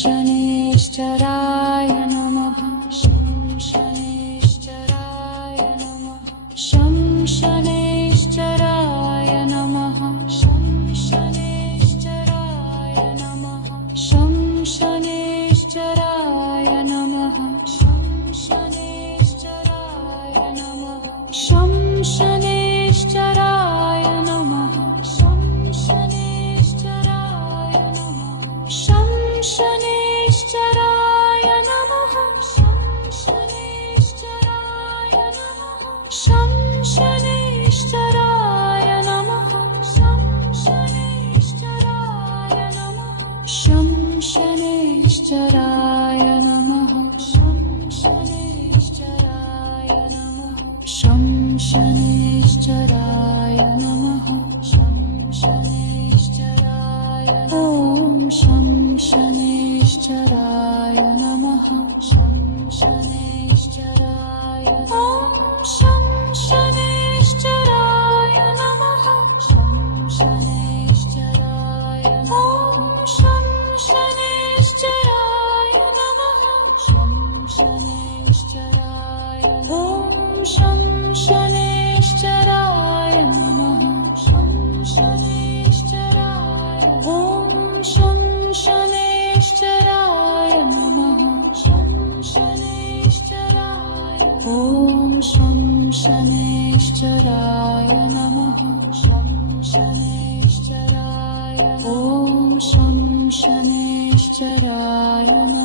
शनैश्चराय नमः शं शनैश्चराय नमः शं शनैश्चराय नमः शं शनैश्चराय नमः शं शनैश्चराय नमः शं शनैश्चराय नमः शं शनैश्चराय नमः शं शनैश्चराय नमः शं शनैश्चराय नमः शं शनैश्चराय नमः शं शनैश्चराय नमः शं शनैश्चराय नमः शं शनैश्चराय नमः शं शनैश्चराय नमः शं शनैश्चराय नमः शं शनैश्चराय ॐ शं शनैश्चराय नमः शं शनैश्चराय ॐ शं शनैश्चराय नमः शं शनैश्चराय ॐ शं शनैश्चराय नमः शं शनैश्चराय ॐ शं शनैश्चराय नमः शं शनैश्चराय ॐ शं शनैश्चराय नमः शं शनैश्चराय ॐ शं शनैश्चराय नमः शं शनैश्चराय ॐ शं शनैश्चराय नमः